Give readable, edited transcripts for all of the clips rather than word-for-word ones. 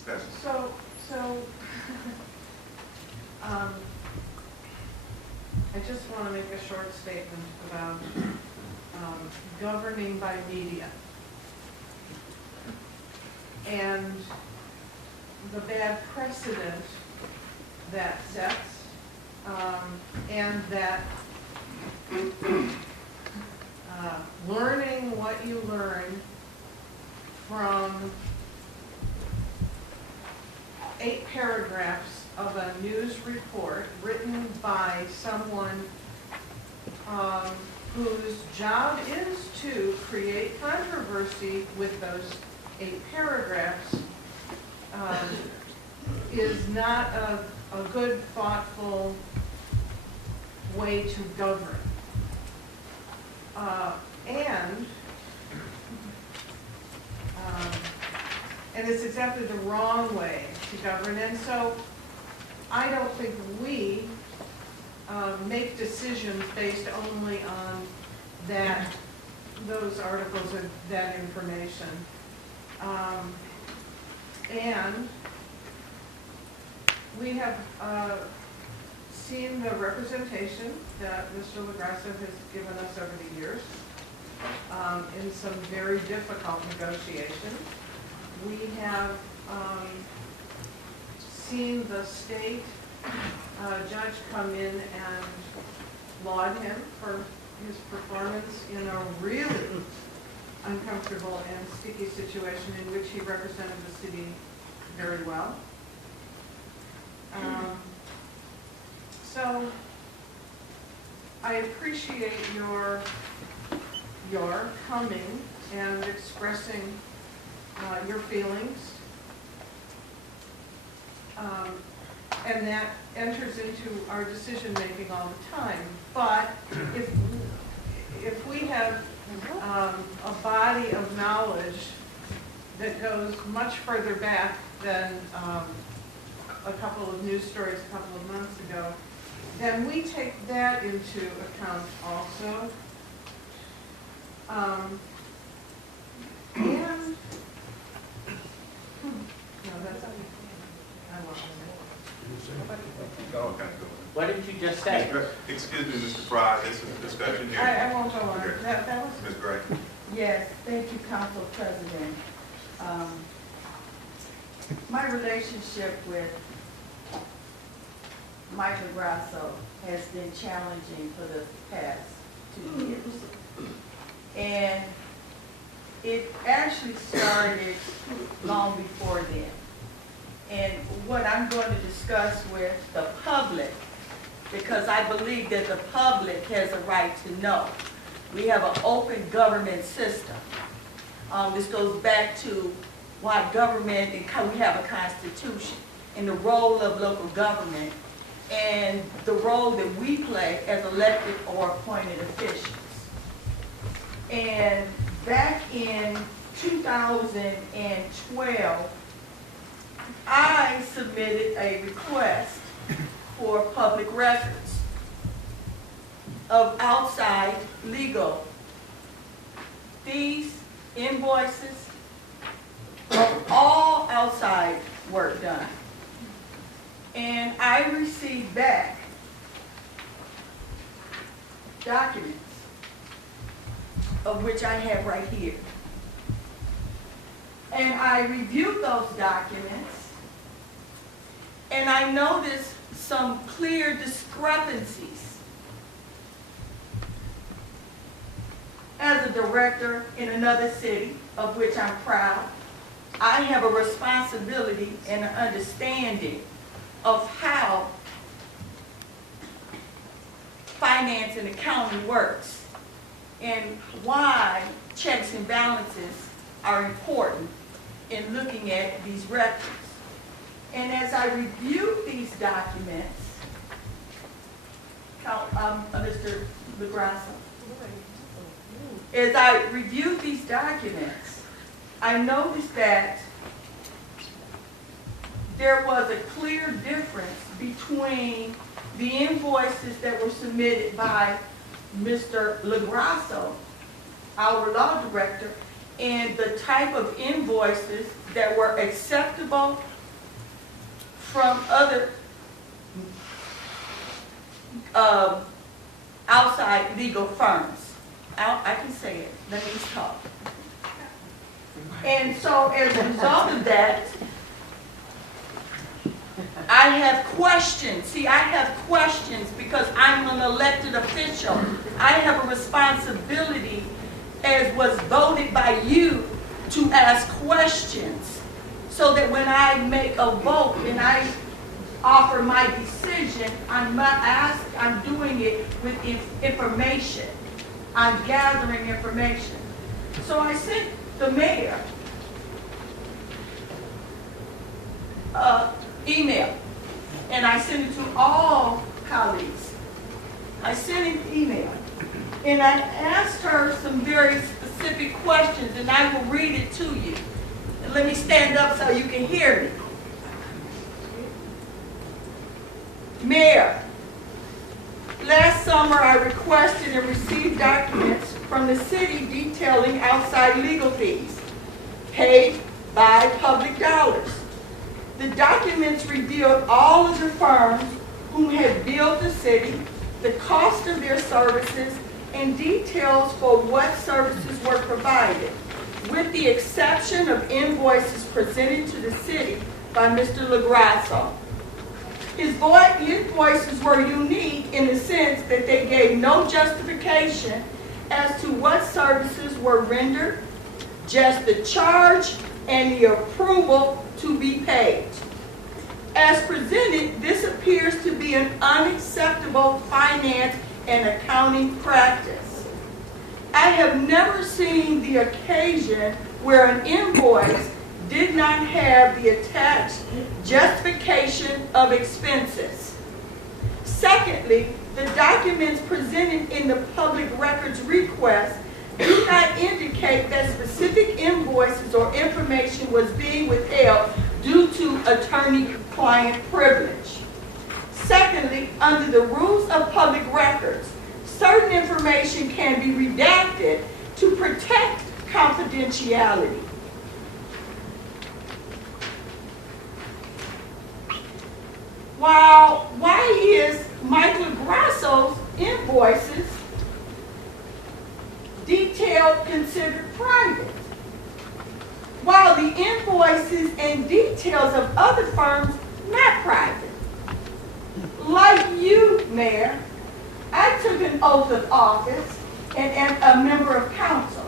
discussion. I just want to make a short statement about governing by media and the bad precedent that sets, and that learning what you learn from 8 paragraphs of a news report written by someone whose job is to create controversy with those 8 paragraphs is not a good, thoughtful way to govern. And it's exactly the wrong way to govern. And so I don't think we make decisions based only on those articles or that information. And we have seen the representation that Mr. LaGrasso has given us over the years in some very difficult negotiations. We have seen the state judge come in and laud him for his performance in a really uncomfortable and sticky situation in which he represented the city very well. So I appreciate your coming and expressing your feelings, and that enters into our decision making all the time. But if we have a body of knowledge that goes much further back than a couple of news stories a couple of months ago, then we take that into account also. And no, that's I won't say. Okay, What did you just say? excuse me, Mr. Fry, this is a discussion here. I won't go on. Okay. That was. Ms. Gray. Yes, thank you, Council President. My relationship with Mike LaGrasso has been challenging for the past 2 years. And it actually started long before then. And what I'm going to discuss with the public, because I believe that the public has a right to know. We have an open government system. This goes back to why government, and we have a constitution, and the role of local government, and the role that we play as elected or appointed officials. And back in 2012, I submitted a request for public records of outside legal fees, invoices, of all outside work done. And I received back documents, of which I have right here. And I reviewed those documents, and I noticed some clear discrepancies. As a director in another city, of which I'm proud, I have a responsibility and an understanding of how finance and accounting works and why checks and balances are important in looking at these records. And as I reviewed these documents, Mr. LaGrasso, as I reviewed these documents, I noticed that there was a clear difference between the invoices that were submitted by Mr. LaGrasso, our law director, and the type of invoices that were acceptable from other outside legal firms. I can say it. Let me talk. And so as a result of that, I have questions. See, I have questions because I'm an elected official. I have a responsibility, as was voted by you, to ask questions so that when I make a vote and I offer my decision, I'm doing it with information. I'm gathering information. So I sent the mayor email, and I sent it to all colleagues. I sent an email, and I asked her some very specific questions, and I will read it to you. And let me stand up so you can hear me. Mayor, last summer I requested and received documents from the city detailing outside legal fees paid by public dollars. The documents revealed all of the firms who had billed the city, the cost of their services, and details for what services were provided, with the exception of invoices presented to the city by Mr. LaGrasso. His invoices were unique in the sense that they gave no justification as to what services were rendered, just the charge and the approval to be paid. As presented, this appears to be an unacceptable finance and accounting practice. I have never seen the occasion where an invoice did not have the attached justification of expenses. Secondly, the documents presented in the public records request do not indicate that specific invoices or information was being withheld due to attorney-client privilege. Secondly, under the rules of public records, certain information can be redacted to protect confidentiality. Why is Michael Grasso's invoices detailed considered private, while the invoices and details of other firms not private? Like you, Mayor, I took an oath of office and am a member of council,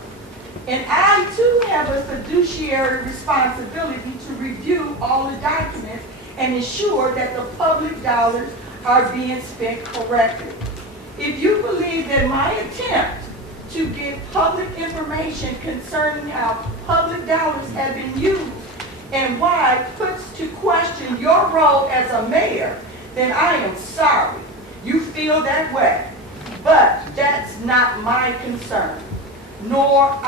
and I too have a fiduciary responsibility to review all the documents and ensure that the public dollars are being spent correctly. If you believe that my attempt to give public information concerning how public dollars have been used and why puts to question your role as a mayor, then I am sorry you feel that way. But that's not my concern, nor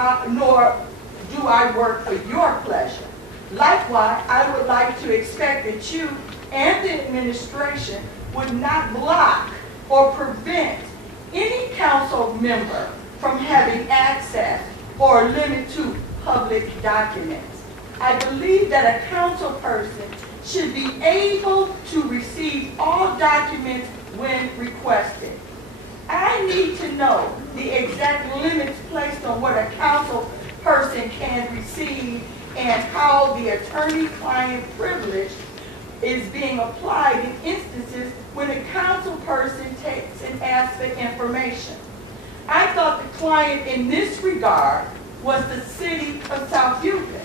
do I work for your pleasure. Likewise, I would like to expect that you and the administration would not block or prevent any council member from having access or limit to public documents. I believe that a council person should be able to receive all documents when requested. I need to know the exact limits placed on what a council person can receive and how the attorney-client privilege is being applied in instances when a council person takes and asks for information. I thought the client in this regard was the city of South Euclid.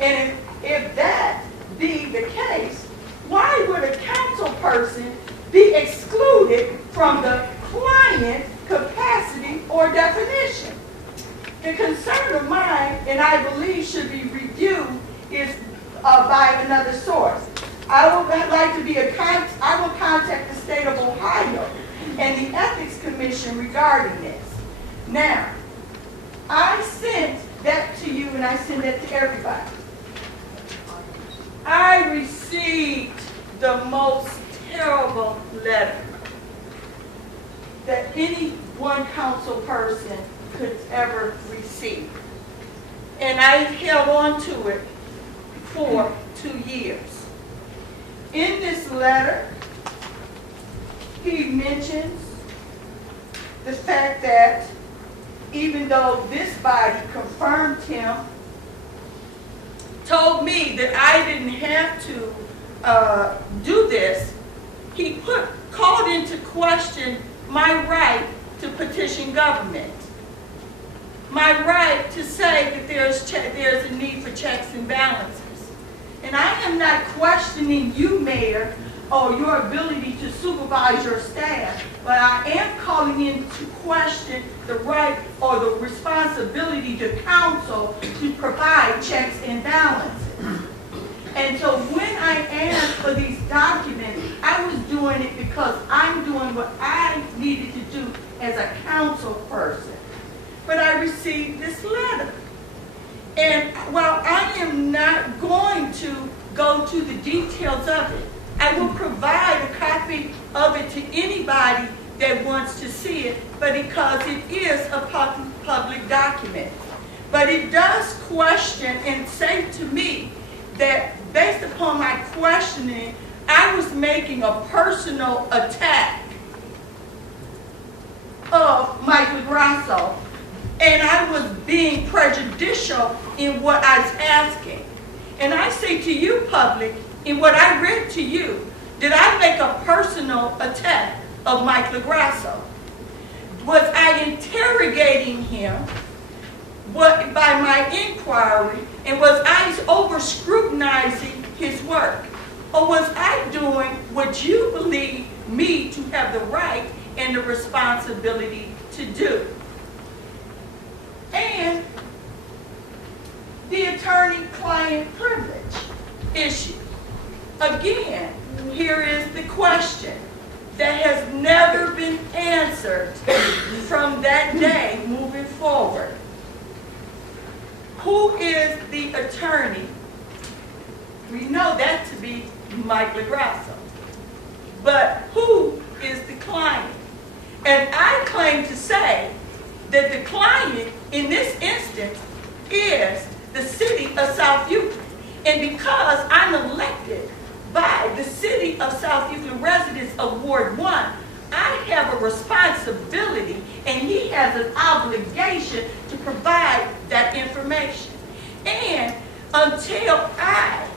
And if that be the case, why would a council person be excluded from the client capacity or definition? The concern of mine, and I believe should be reviewed, is by another source. I will contact the state of Ohio and the Ethics Commission regarding this. Now, I sent that to you and I sent that to everybody. I received the most terrible letter that any one council person could ever receive. And I held on to it for 2 years. In this letter, he mentions the fact that even though this body confirmed him, told me that I didn't have to do this, he called into question my right to petition government, my right to say that there's a need for checks and balances. And I am not questioning you, Mayor, or your ability to supervise your staff, but I am calling into question the right or the responsibility to council to provide checks and balances. And so when I asked for these documents, I was doing it because I'm doing what I needed to do as a council person. But I received this letter. And while I am not going to go to the details of it, I will provide a copy of it to anybody that wants to see it, but because it is a public document. But it does question and say to me that based upon my questioning, I was making a personal attack of Michael Grasso, and I was being prejudicial in what I was asking. And I say to you, public, in what I read to you, did I make a personal attack of Michael Grasso? Was I interrogating him by my inquiry, and was I over-scrutinizing his work? Or was I doing what you believe me to have the right and the responsibility to do? And the attorney-client privilege issue. Again, here is the question that has never been answered from that day moving forward. Who is the attorney? We know that to be Michael Grasso. But who is the client? And I claim to say that the client in this instance is the city of South Euclid. And because I'm elected by the city of South Euclid residents of Ward 1, I have a responsibility and he has an obligation to provide that information. And until I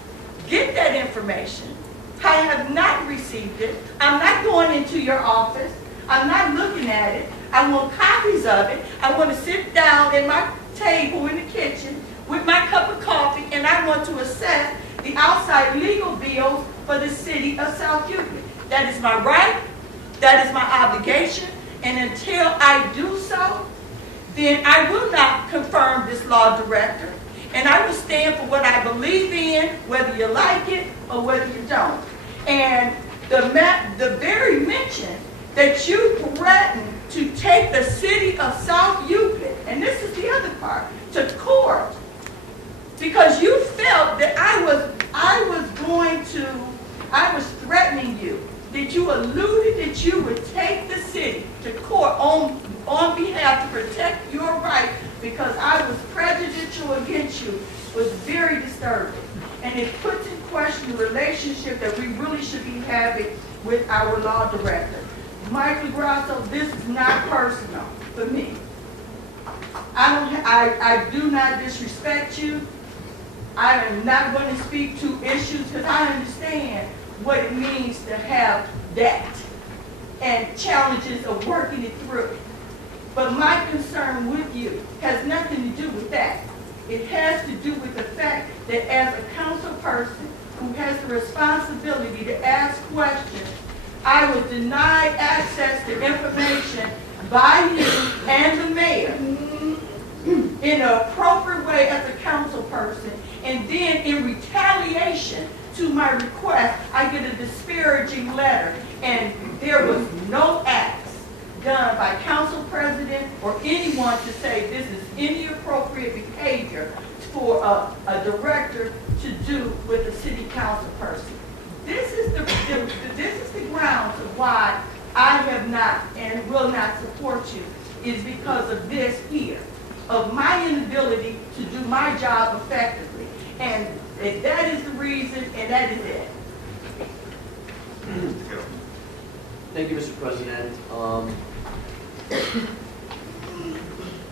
get that information, I have not received it. I'm not going into your office. I'm not looking at it. I want copies of it. I want to sit down at my table in the kitchen with my cup of coffee, and I want to assess the outside legal bills for the city of South Euclid. That is my right. That is my obligation. And until I do so, then I will not confirm this law director. And I will stand for what I believe in, whether you like it or whether you don't. And the very mention that you threatened to take the city of South Euclid, and this is the other part, to court, because you felt that I was threatening you, that you alluded that you would take the city to court on behalf to protect your right because I was prejudicial against you, was very disturbing. And it puts in question the relationship that we really should be having with our law director. Michael Grasso, this is not personal for me. I do not disrespect you. I am not going to speak to issues because I understand what it means to have that and challenges of working it through. But my concern with you has nothing to do with that. It has to do with the fact that as a council person who has the responsibility to ask questions, I was denied access to information by you and the mayor in an appropriate way as a council person. And then in retaliation to my request, I get a disparaging letter. And there was no acts done by council president or anyone to say this is inappropriate behavior for a director to do with a city council person. This is the grounds of why I have not and will not support you, is because of this here, of my inability to do my job effectively. And that is the reason, and that is it. Mr. Gill. Thank you, Mr. President.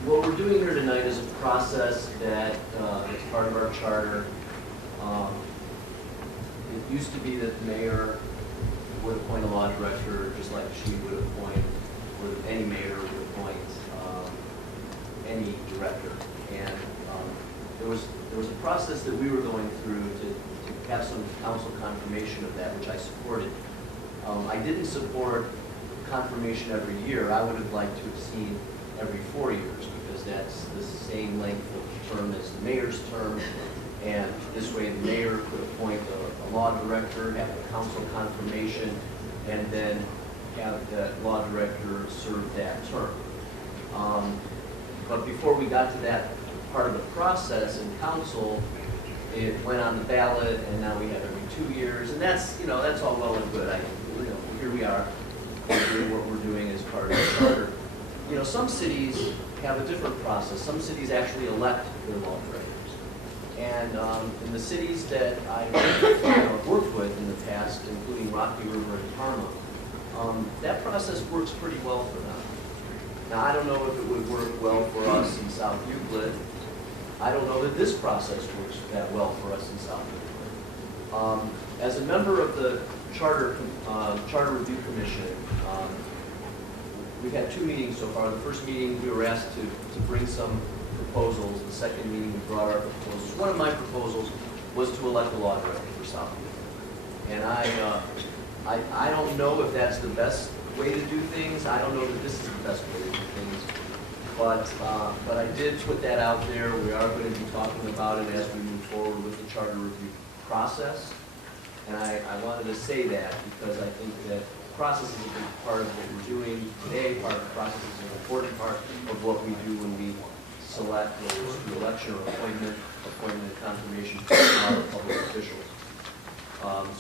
What we're doing here tonight is a process that is part of our charter. It used to be that the mayor would appoint a law director, just like she would appoint, or any mayor would appoint any director. And there was a process that we were going through to have some council confirmation of that, which I supported. I didn't support confirmation every year. I would have liked to have seen every 4 years, because that's the same length of term as the mayor's term. And this way the mayor could appoint a law director, have a council confirmation, and then have the law director serve that term. But before we got to that part of the process in council, it went on the ballot, and now we have every 2 years, and that's, that's all well and good. Here we are, doing what we're doing as part of the charter. Some cities have a different process. Some cities actually elect their law directors. And in the cities that I've worked with in the past, including Rocky River and Parma, that process works pretty well for them. Now, I don't know if it would work well for us in South Euclid. I don't know that this process works that well for us in South Euclid. As a member of the Charter Review Commission, we've had 2 meetings so far. The first meeting, we were asked to bring some proposals. The second meeting, we brought our proposals. One of my proposals was to elect a law director for South Euclid. And I don't know if that's the best way to do things. I don't know that this is the best way to do things. But I did put that out there. We are going to be talking about it as we move forward with the charter review process. And I wanted to say that because I think that the process is a big part of what we're doing today. Part of the process is an important part of what we do when we select, whether it's through election or appointment and confirmation of public officials.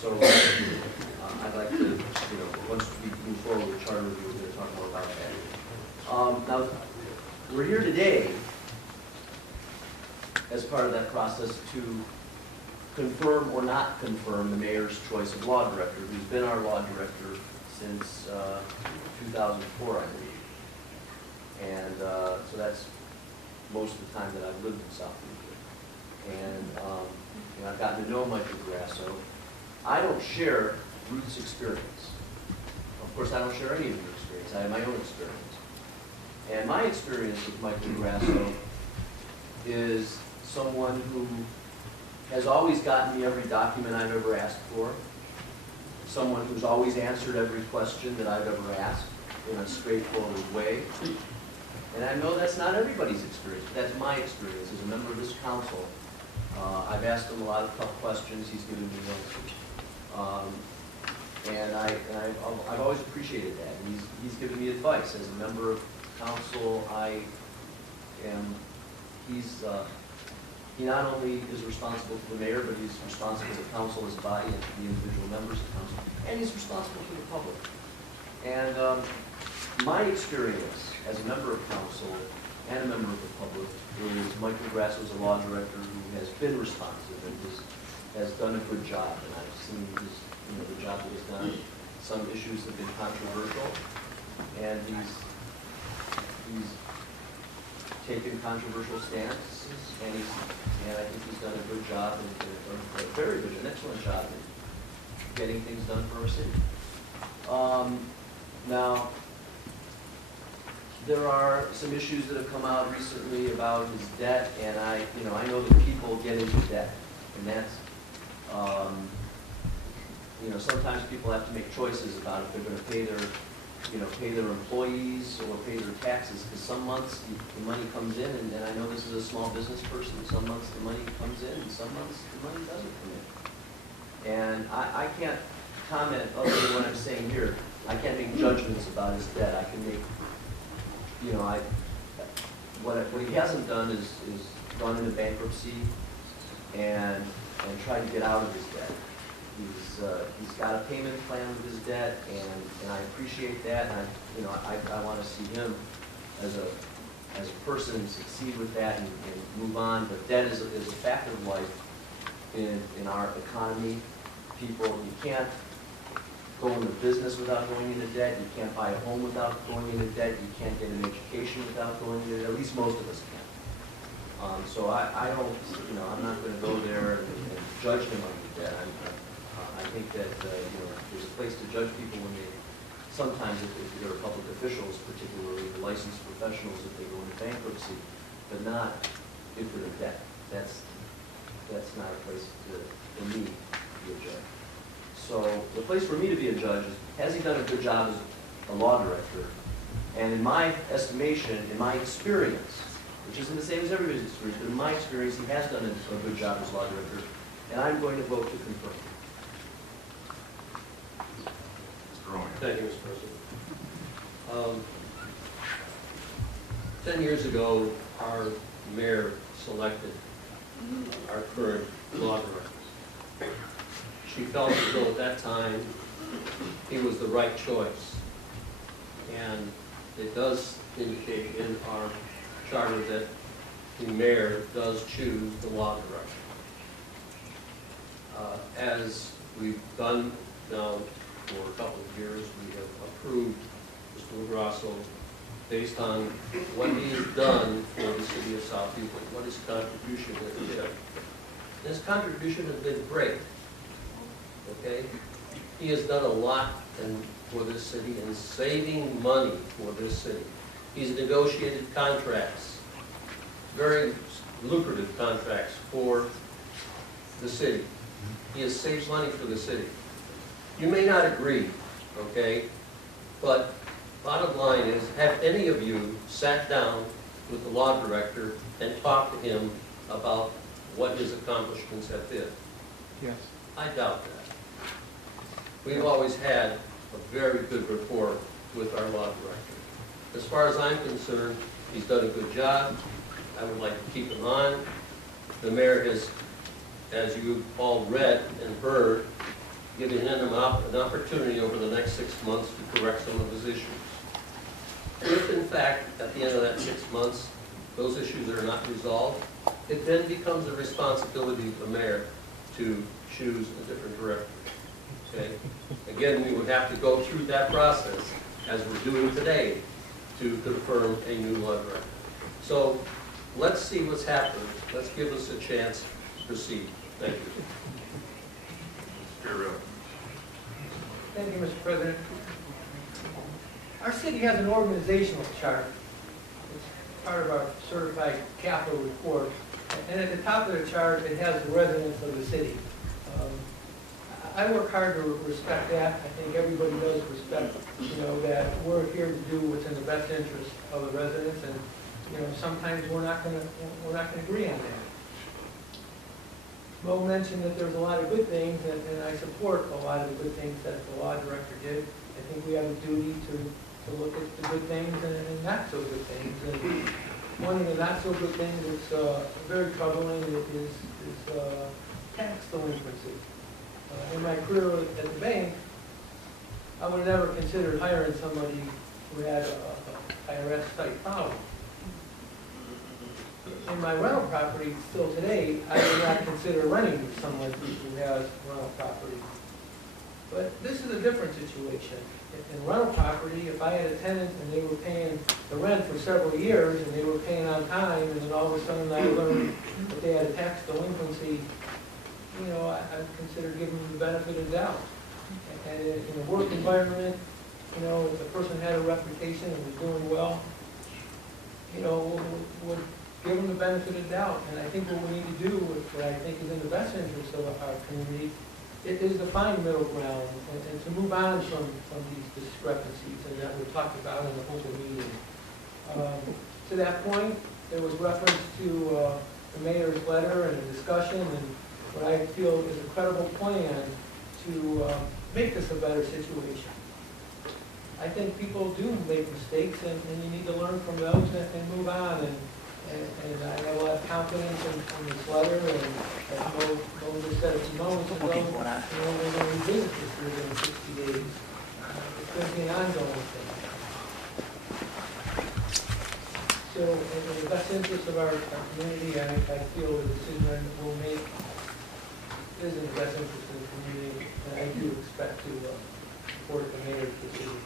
So I'd like to, once we move forward with charter review, we're going to talk more about that. Now, we're here today as part of that process to confirm or not confirm the mayor's choice of law director, who's been our law director since 2004, I believe. And so that's most of the time that I've lived in South Euclid. And I've gotten to know Michael Grasso. I don't share Ruth's experience. Of course, I don't share any of your experience. I have my own experience. And my experience with Michael Grasso is someone who has always gotten me every document I've ever asked for, someone who's always answered every question that I've ever asked in a straightforward way. And I know that's not everybody's experience, but that's my experience as a member of this council. I've asked him a lot of tough questions. He's given me answers. And I've always appreciated that. And he's given me advice. As a member of council, he not only is responsible to the mayor, but he's responsible to council as a body and to the individual members of council. And he's responsible to the public. And my experience as a member of council and a member of the public is Michael Grasso is a law director who has been responsive and has done a good job. And I've seen the job that he's done. Some issues have been controversial, and he's taken controversial stances, and I think he's done a good job, and a very good, an excellent job in getting things done for our city. Now, there are some issues that have come out recently about his debt, and I know that people get into debt, and that's, sometimes people have to make choices about if they're going to pay their employees or pay their taxes, because some months the money comes in, and I know this is a small business person, some months the money comes in, and some months the money doesn't come in. And I can't comment other than what I'm saying here. I can't make judgments about his debt. I can make, what he hasn't done is gone into bankruptcy and tried to get out of his debt. He's got a payment plan with his debt, and I appreciate that, and I want to see him as a person succeed with that and move on. But debt is a fact of life in our economy. People, go into business without going into debt, you can't buy a home without going into debt, you can't get an education without going into debt, at least most of us can. So I don't, I'm not gonna go there and judge them on the debt. I think that, there's a place to judge people when they, sometimes if they're public officials, particularly licensed professionals, if they go into bankruptcy, but not if they're in debt. That's not a place for me to be a judge. So the place for me to be a judge is, has he done a good job as a law director? And in my estimation, in my experience, which isn't the same as everybody's experience, but in my experience, he has done a good job as law director, and I'm going to vote to confirm. Mr. Rowan. Thank you, Mr. President. 10 years ago, our mayor selected our current law director. She felt as though at that time he was the right choice. And it does indicate in our charter that the mayor does choose the law director. As we've done now for a couple of years, we have approved Mr. LaGrasso based on what he has done for the city of South Euclid, what his contribution has been. His contribution has been great, okay? He has done a lot for this city in saving money for this city. He's negotiated contracts, very lucrative contracts for the city. He has saved money for the city. You may not agree, okay, but bottom line is, have any of you sat down with the law director and talked to him about what his accomplishments have been? Yes. I doubt that. We've always had a very good rapport with our law director. As far as I'm concerned, he's done a good job. I would like to keep him on. The mayor has, as you've all read and heard, given him an opportunity over the next 6 months to correct some of his issues. If in fact, at the end of that 6 months, those issues are not resolved, it then becomes the responsibility of the mayor to choose a different director. Okay? Again, we would have to go through that process, as we're doing today, to confirm a new law director. So let's see what's happened. Let's give us a chance to proceed. Thank you. Mr. Real. Thank you, Mr. President. Our city has an organizational chart. It's part of our certified capital report. And at the top of the chart, it has the residents of the city. I work hard to respect that. I think everybody does respect, that we're here to do what's in the best interest of the residents. And, sometimes we're not gonna agree on that. Mo mentioned that there's a lot of good things, and I support a lot of the good things that the law director did. I think we have a duty to look at the good things and not so good things. And one of the not so good things that's very troubling is tax delinquency. In my career at the bank, I would have never considered hiring somebody who had a IRS-type problem. In my rental property, still today, I would not consider renting with someone who has rental property. But this is a different situation. In rental property, if I had a tenant and they were paying the rent for several years and they were paying on time, and then all of a sudden I learned that they had a tax delinquency, I consider giving them the benefit of the doubt. And in a work environment, if the person had a reputation and was doing well, would give them the benefit of the doubt. And I think what we need to do, what I think is in the best interest of our community, it is to find middle ground and to move on from these discrepancies and that we talked about in the open meeting. To that point, there was reference to the mayor's letter and a discussion and what I feel is a credible plan to make this a better situation. I think people do make mistakes and you need to learn from those and move on. And I have a lot of confidence in this letter, and as Mo just said a few moments ago, we're going to revisit this within 60 days. It's going to be an ongoing thing. So, in the best interest of our community, I feel the decision that we'll make is in the best interest of the community, and I do expect to support the mayor's decision.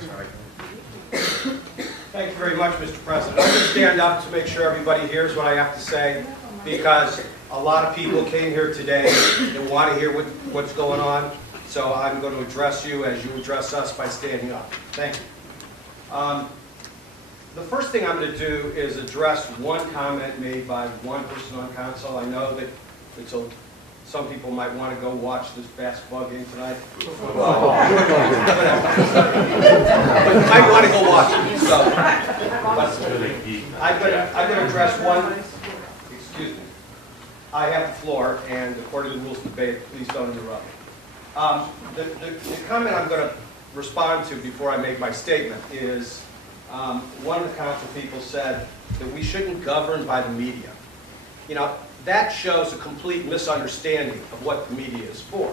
Sorry. Thank you very much, Mr. President. I'm going to stand up to make sure everybody hears what I have to say, because a lot of people came here today and want to hear what's going on. So I'm going to address you as you address us by standing up. Thank you. The first thing I'm going to do is address one comment made by one person on council. I know that some people might want to go watch this basketball game tonight. I want to go watch it. So, I'm going to address one. Excuse me. I have the floor, and according to the rules of debate, please don't interrupt me. The comment I'm going to respond to before I make my statement is one of the council people said that we shouldn't govern by the media. You know, that shows a complete misunderstanding of what the media is for.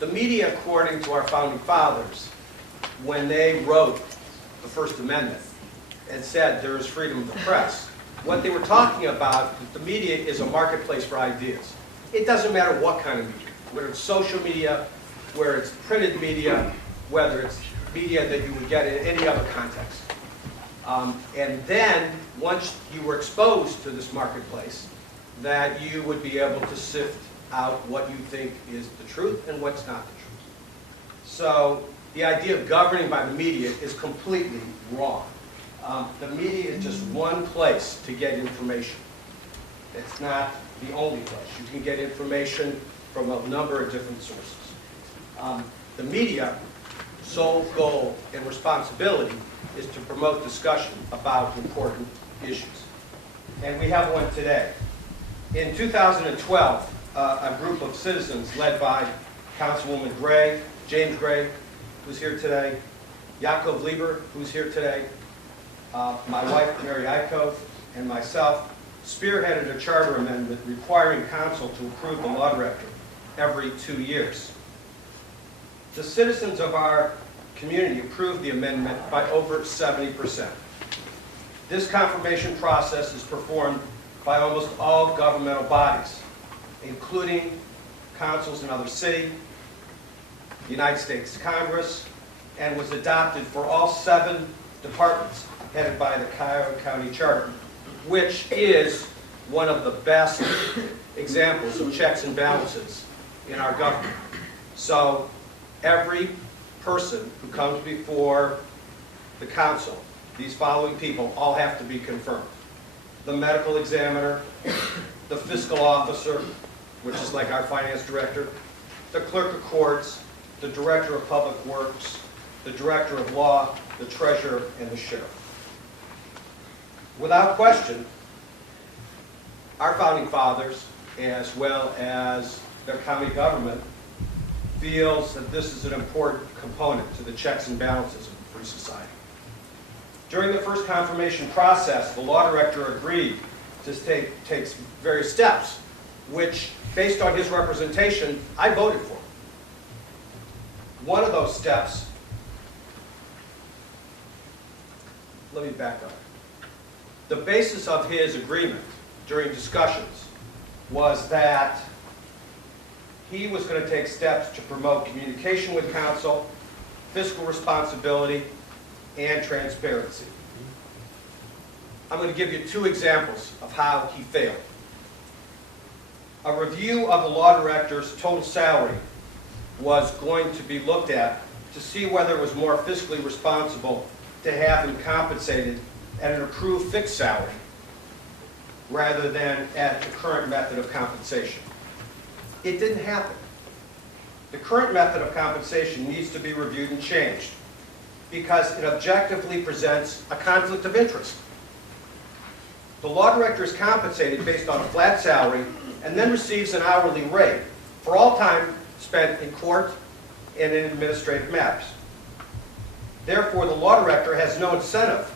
The media, according to our founding fathers, when they wrote the First Amendment and said there is freedom of the press, what they were talking about is the media is a marketplace for ideas. It doesn't matter what kind of media, whether it's social media, whether it's printed media, whether it's media that you would get in any other context. And then, once you were exposed to this marketplace, that you would be able to sift out what you think is the truth and what's not the truth. So the idea of governing by the media is completely wrong. The media is just one place to get information. It's not the only place. You can get information from a number of different sources. The media sole goal and responsibility is to promote discussion about important issues. And we have one today. In 2012, a group of citizens led by Councilwoman Gray, James Gray, who's here today, Yakov Lieber, who's here today, my wife, Mary Ikov, and myself, spearheaded a charter amendment requiring council to approve the law director every 2 years. The citizens of our community approved the amendment by over 70%. This confirmation process is performed by almost all governmental bodies, including councils in other cities, the United States Congress, and was adopted for all 7 departments headed by the Cuyahoga County Charter, which is one of the best examples of checks and balances in our government. So every person who comes before the council, these following people all have to be confirmed. The medical examiner, the fiscal officer, which is like our finance director, the clerk of courts, the director of public works, the director of law, the treasurer, and the sheriff. Without question, our founding fathers, as well as their county government, feels that this is an important component to the checks and balances of a free society. During the first confirmation process, the law director agreed to take various steps, which, based on his representation, I voted for. One of those steps, let me back up. The basis of his agreement during discussions was that he was going to take steps to promote communication with council, fiscal responsibility, and transparency. I'm going to give you 2 examples of how he failed. A review of the law director's total salary was going to be looked at to see whether it was more fiscally responsible to have him compensated at an approved fixed salary rather than at the current method of compensation. It didn't happen. The current method of compensation needs to be reviewed and changed because it objectively presents a conflict of interest. The law director is compensated based on a flat salary and then receives an hourly rate for all time spent in court and in administrative matters. Therefore, the law director has no incentive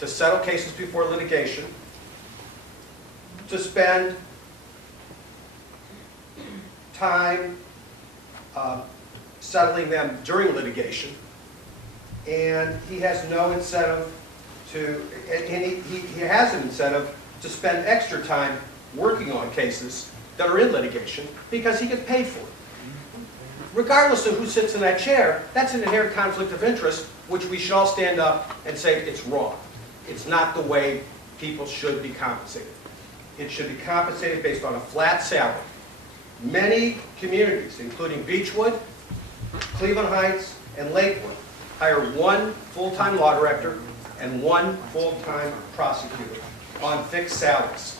to settle cases before litigation, to spend time settling them during litigation, and he has no incentive to, and he has an incentive to spend extra time working on cases that are in litigation because he gets paid for it. regardless of who sits in that chair, that's an inherent conflict of interest, which we should all stand up and say it's wrong. It's not the way people should be compensated. It should be compensated based on a flat salary. Many communities, including Beechwood, Cleveland Heights, and Lakewood, hire one full-time law director and one full-time prosecutor on fixed salaries.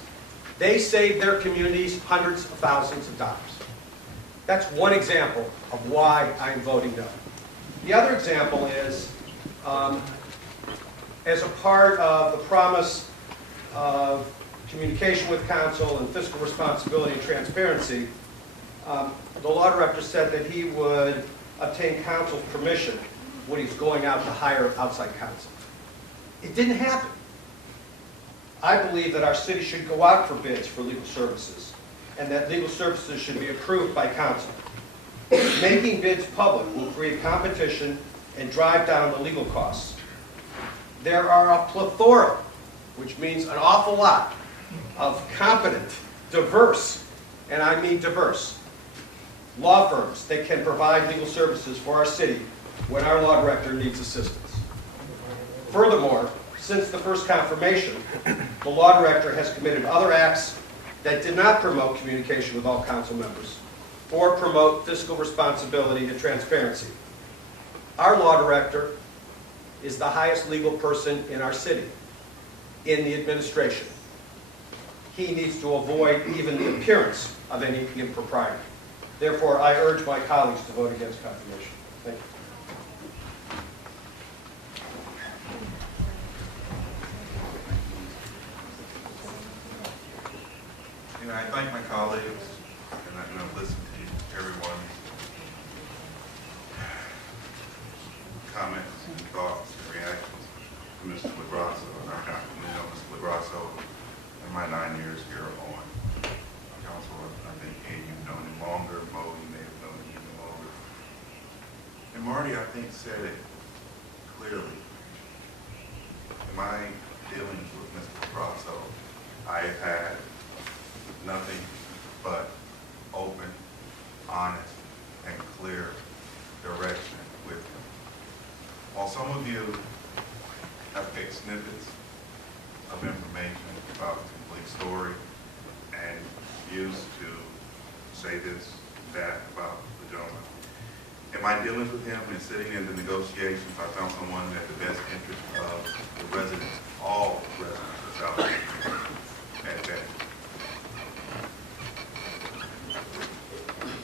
They save their communities hundreds of thousands of dollars. That's one example of why I'm voting no. The other example is, as a part of the promise of communication with council and fiscal responsibility and transparency, the law director said that he would obtain council's permission when he's going out to hire outside counsel. It didn't happen. I believe that our city should go out for bids for legal services, and that legal services should be approved by council. Making bids public will create competition and drive down the legal costs. There are a plethora, which means an awful lot, of competent, diverse, and I mean diverse, law firms that can provide legal services for our city when our law director needs assistance. Furthermore, since the first confirmation, the law director has committed other acts that did not promote communication with all council members or promote fiscal responsibility and transparency. Our law director is the highest legal person in our city, in the administration. He needs to avoid even the appearance of any impropriety. Therefore, I urge my colleagues to vote against confirmation. Thank you. You know, I thank my colleagues, and I've listened to everyone's comments and thoughts and reactions to Mr. LaGrasso, and I got to know Mr. LaGrasso in my 9 years here on council. I think Ann, you've known him longer, Mo, you may have known him even longer. And Marty, I think, said it clearly. In my dealings with Mr. LaGrasso, I have had nothing but open, honest, and clear direction with him. While some of you have picked snippets of information about the complete story and used to say this, that about the gentleman, in my dealings with him and sitting in the negotiations, I found someone that the best interest of the residents, all residents of South Euclid, at that.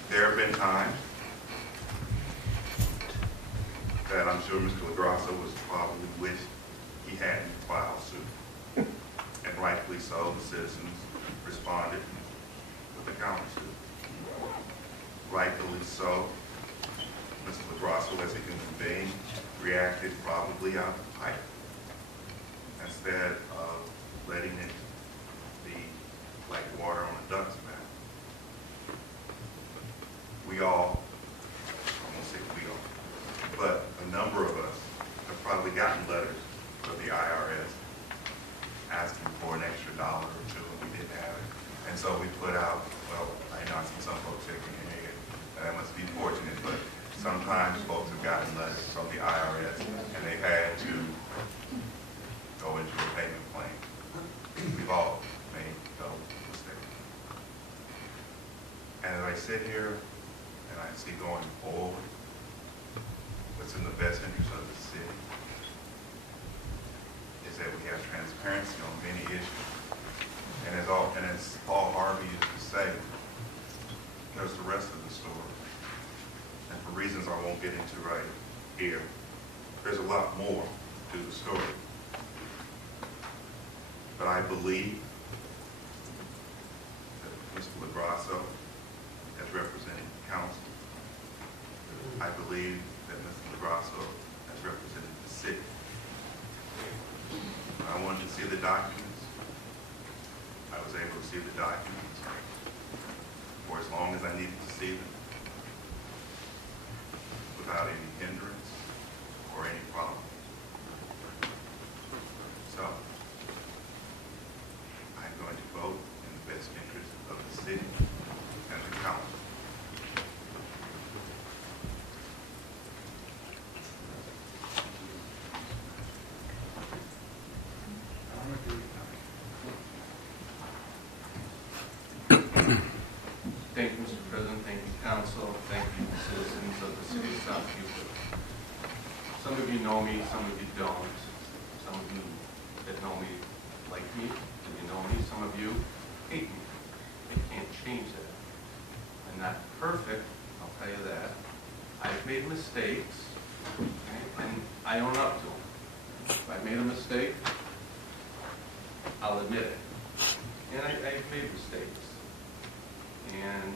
There have been times that I'm sure Mr. LaGrasso was probably wished he hadn't filed suit. And rightfully so, the citizens responded with a countersuit. Rightfully so, Mr. LaGrasso, as a human being, reacted probably out of pipe instead of letting it be like water on a duck's back. We all, I won't say we all, but a number of us have probably gotten letters from the IRS asking for an extra $1 or $2, and we didn't have it. And so we put out, well, I know I see some folks shaking their head, and that must be fortunate, but sometimes folks have gotten letters from the IRS, and they've had to go into a payment plan. We've all made those mistakes. And as I sit here and I see going forward what's in the best interest of the city is that we have transparency on many issues. And as Paul Harvey used to say, there's the rest of the story. And for reasons I won't get into right here, there's a lot more to the story. But I believe that Mr. LaGrasso, as representing council, I believe that Mr. LaGrasso has represented the city. I wanted to see the documents. I was able to see the documents for as long as I needed to see them without any hindrance or any problem. So, I'm going to vote in the best interest of the city and the council. South Euclid. Some of you know me, some of you don't. Some of you that know me like me, and you know me. Some of you hate me. I can't change that. I'm not perfect, I'll tell you that. I've made mistakes, okay, and I own up to them. If I made a mistake, I'll admit it. And I've made mistakes. And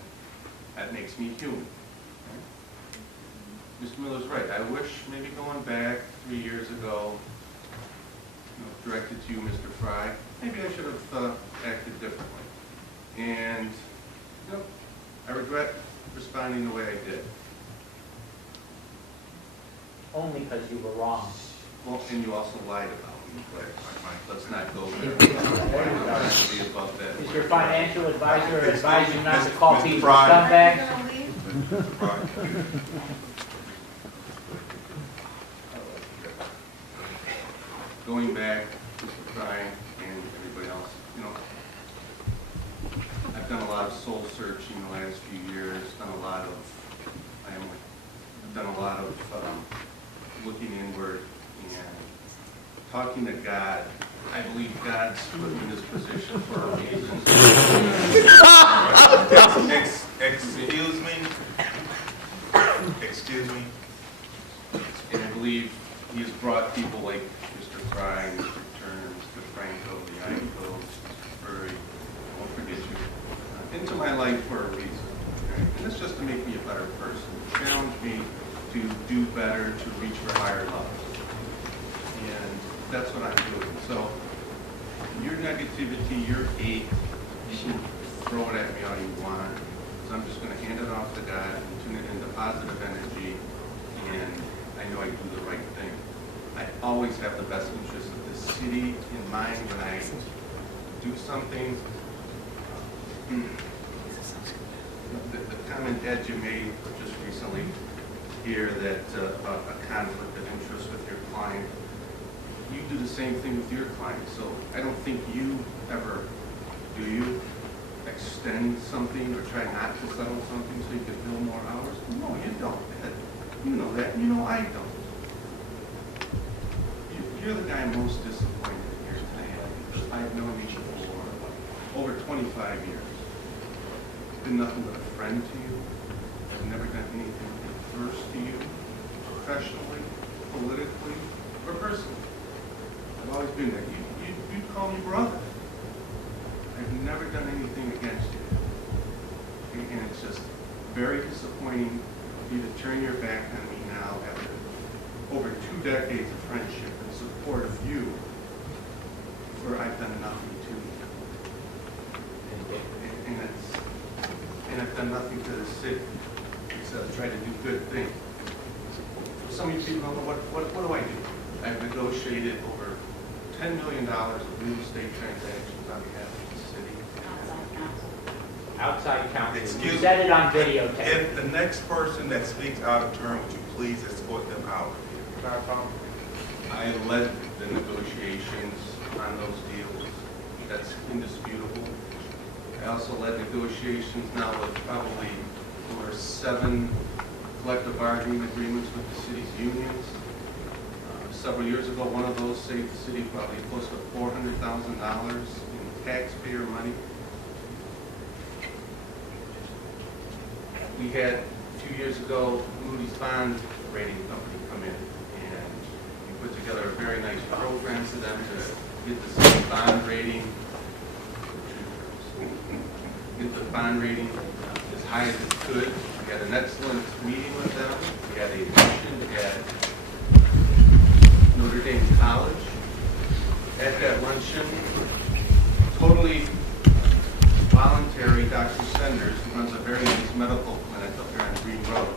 that makes me human. Okay? Mr. Miller's right. I wish maybe going back 3 years ago, directed to you, Mr. Fry, maybe I should have acted differently. And I regret responding the way I did. Only because you were wrong. Well, and you also lied about me, but let's not go there. I'm trying to be above that. Is your financial advisor advise you not to call Mr. people Fry. scumbags? Are you gonna leave? Mr. Fry. Going back, Mr. Fry and everybody else, I've done a lot of soul searching the last few years, done a lot of looking inward and talking to God. I believe God's put me in this position for a reason. Excuse me. And I believe He has brought people like Mr. Fry, Mr. Turner, Mr. Franco, the Ico, Mr. Furry, I won't forget you, into my life for a reason. Okay? And it's just to make me a better person, challenge me to do better, to reach for higher levels. And that's what I'm doing. So your negativity, your hate, you can throw it at me all you want. So I'm just going to hand it off to God and tune it into positive energy. And I know I do the right thing. I always have the best interest of the city in mind when I do something. The comment that you made just recently here that a conflict of interest with your client, you do the same thing with your client. So I don't think you ever, do you, extend something or try not to settle something so you can bill more hours? No, you don't. You know that. You know I don't. You're the guy I'm most disappointed here today. I've known you for over 25 years. Been nothing but a friend to you. I've never done anything adverse to you, professionally, politically, or personally. I've always been there. You call me brother. I've never done anything against you. And it's just very disappointing for you to turn your back on me now after over 2 decades of friendship and support of you, where I've done nothing to you. And I've done nothing to the city except try to do good things. Some of you people don't know what do I do? I've negotiated over $10 million of real estate transactions on behalf of the city. Outside counsel. Excuse You me. said it on videotape. If the next person that speaks out of turn, would you please escort them out? I led the negotiations on those deals. That's indisputable. I also led negotiations now with probably over 7 collective bargaining agreements with the city's unions. Several years ago, one of those saved the city probably close to $400,000 in taxpayer money. We had, a few years ago, Moody's bond rating company come in, and we put together a very nice program for them to get the city bond rating, as high as it could. We had an excellent meeting with them. We had a luncheon at Notre Dame College. At that luncheon, totally voluntary, Dr. Senders, who runs a very nice medical clinic up here on Green Road,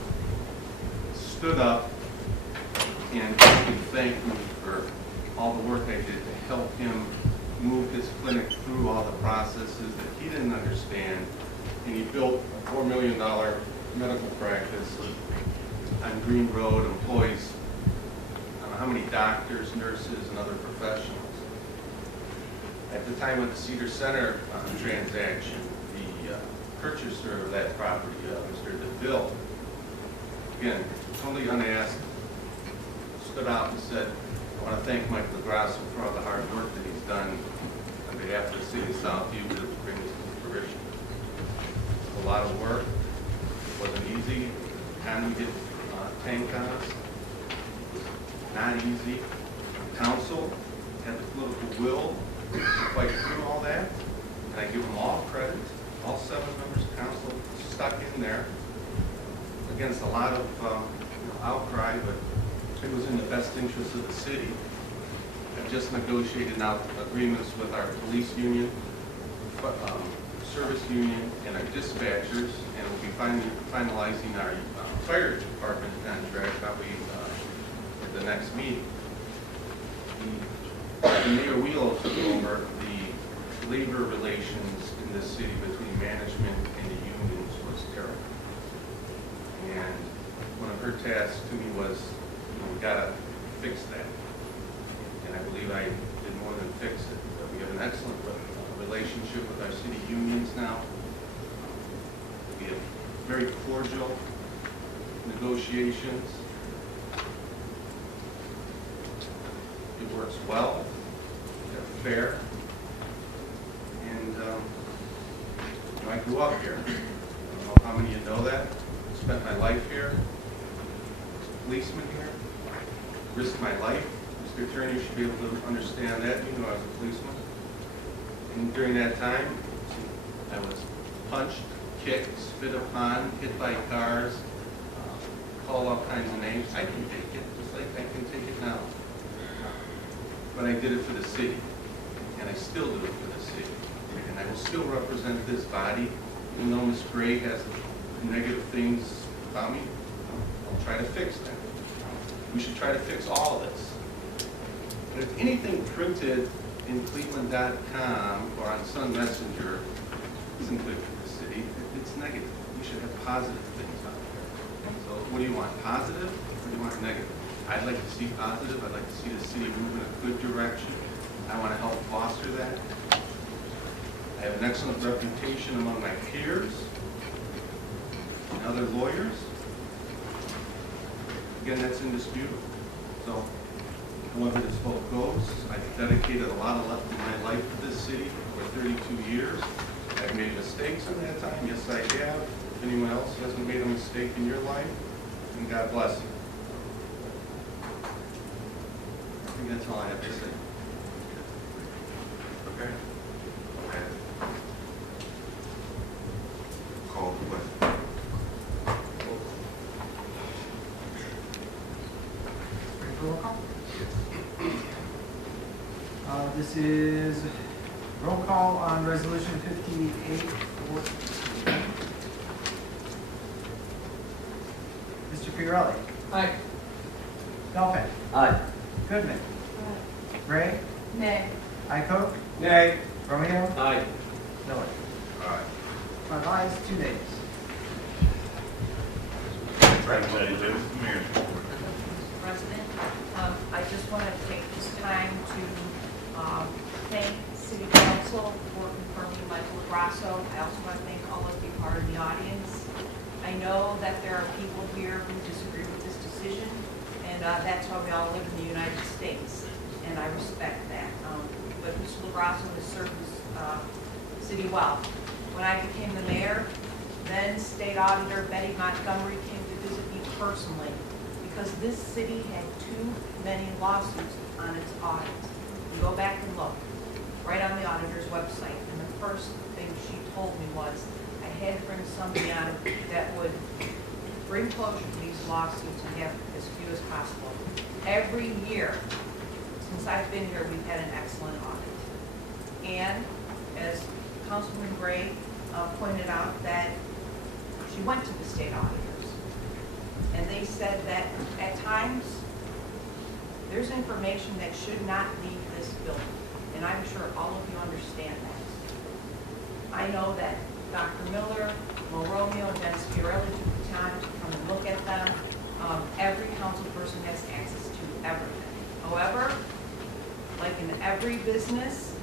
stood up and basically thanked me for all the work I did to help him move his clinic through all the processes that he didn't understand. And he built a $4 million medical practice on Green Road, employs I don't know how many doctors, nurses, and other professionals. At the time of the Cedar Center transaction, the purchaser of that property, Mr. DeVille, again, totally unasked, stood out and said, I want to thank Mike LaGrasso for all the hard work that he's done on behalf of the city of South Euclid to bring this to fruition. It's a lot of work. It wasn't easy. Time we get tank on us. It was not easy. Council had the political will to fight through all that, and I give them all credit. All 7 members of council stuck in there against a lot of outcry, but it was in the best interest of the city. I've just negotiated now agreements with our police union, service union, and our dispatchers, and we'll be finalizing our fire department contract probably at the next meeting. The Mayor Wheeler took over the labor relations in this city between management and the unions was terrible. And one of her tasks to me was, we gotta fix that. And I believe I did more than fix it. We have an excellent relationship with our city unions now. We have very cordial negotiations. It works well. They're fair. And I grew up here. I don't know how many of you know that. I spent my life here. Policeman here. Risked my life. Mr. Attorney should be able to understand that. You know I was a policeman. And during that time, I was punched, kicked, spit upon, hit by cars, called all kinds of names. I can take it, just like I can take it now. But I did it for the city, and I still do it for the city. And I will still represent this body, even though Ms. Gray has negative things about me. I'll try to fix that. We should try to fix all of this. And if anything printed in Cleveland.com or on Sun Messenger isn't good for the city, it's negative. We should have positive things out there. And so what do you want, positive or do you want negative? I'd like to see positive. I'd like to see the city move in a good direction. I want to help foster that. I have an excellent reputation among my peers and other lawyers. Again, that's indisputable. So, however this vote goes, I've dedicated a lot of my life to this city for 32 years. I've made mistakes in that time. Yes, I have. If anyone else hasn't made a mistake in your life, then God bless you. I think that's all I have to say. Okay. Okay. Call the question. Ready for roll call? This is roll call on resolution 5814. Mr. Fiorelli. Aye. Delphin. Aye. Goodman. Gray. Nay. Ico. Nay. Romeo. Aye. Miller. All right. 5 ayes, 2 nays. Mayor's President, I just want to take this time to thank City Council for confirming Michael LaGrasso. I also want to thank all of you who are in the audience. I know that there are people here who disagree with this decision, and that's why we all live in the United States, and I respect that. But Mr. LaGrasso has served this city well. When I became the mayor, then State Auditor Betty Montgomery came to visit me personally because this city had too many lawsuits on its audits. You go back and look right on the auditor's website, and the first thing she told me was I had to bring somebody on that would bring closure to these lawsuits and have as few as possible. Every year since I've been here, we've had an excellent audit. And as Councilman Gray pointed out, that she went to the state auditors, and they said that at times there's information that should not leave this building, and I'm sure all of you understand that. I know that Dr. Miller, Romeo, and Dennis Fiorelli took the time to come and look at them. Every council person has access to everything. However, like in every business,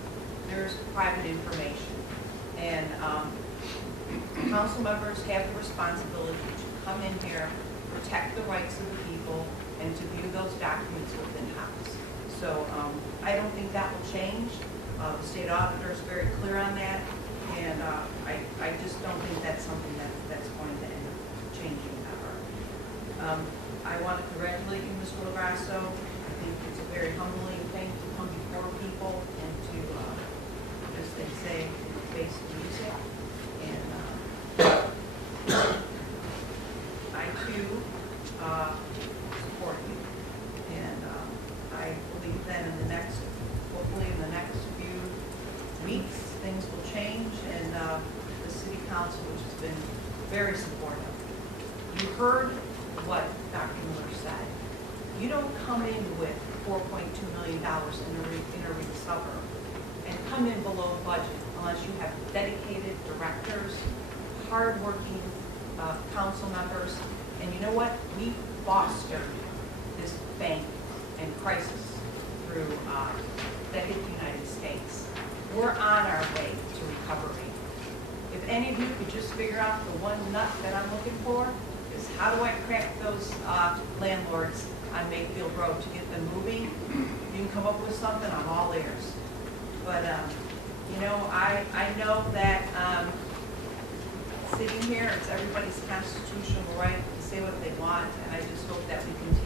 there's private information, and council members have the responsibility to come in here protect the rights of the people and to view those documents within house. So I don't think that will change. The state auditor is very clear on that, and I just don't think that's something that's going to end up changing ever. I want to congratulate you, Mr. Lagrasso. I think it's a very humbling thing to come before people and to, as they say, face the music. And I too support you. And I believe that in the next, hopefully in the next few weeks, things will change, and the city council, which has been very supportive. You heard what Dr. Miller said. You don't come in with $4.2 million in a suburb and come in below budget unless you have dedicated directors, hardworking council members, and you know what? We fostered this bank and crisis through that hit the United States. We're on our way to recovery. If any of you could just figure out the one nut that I'm looking for, is how do I crack those landlords on Mayfield Road to get them moving? You can come up with something, I'm all ears. But, you know, I know that sitting here, it's everybody's constitutional right to say what they want, and I just hope that we continue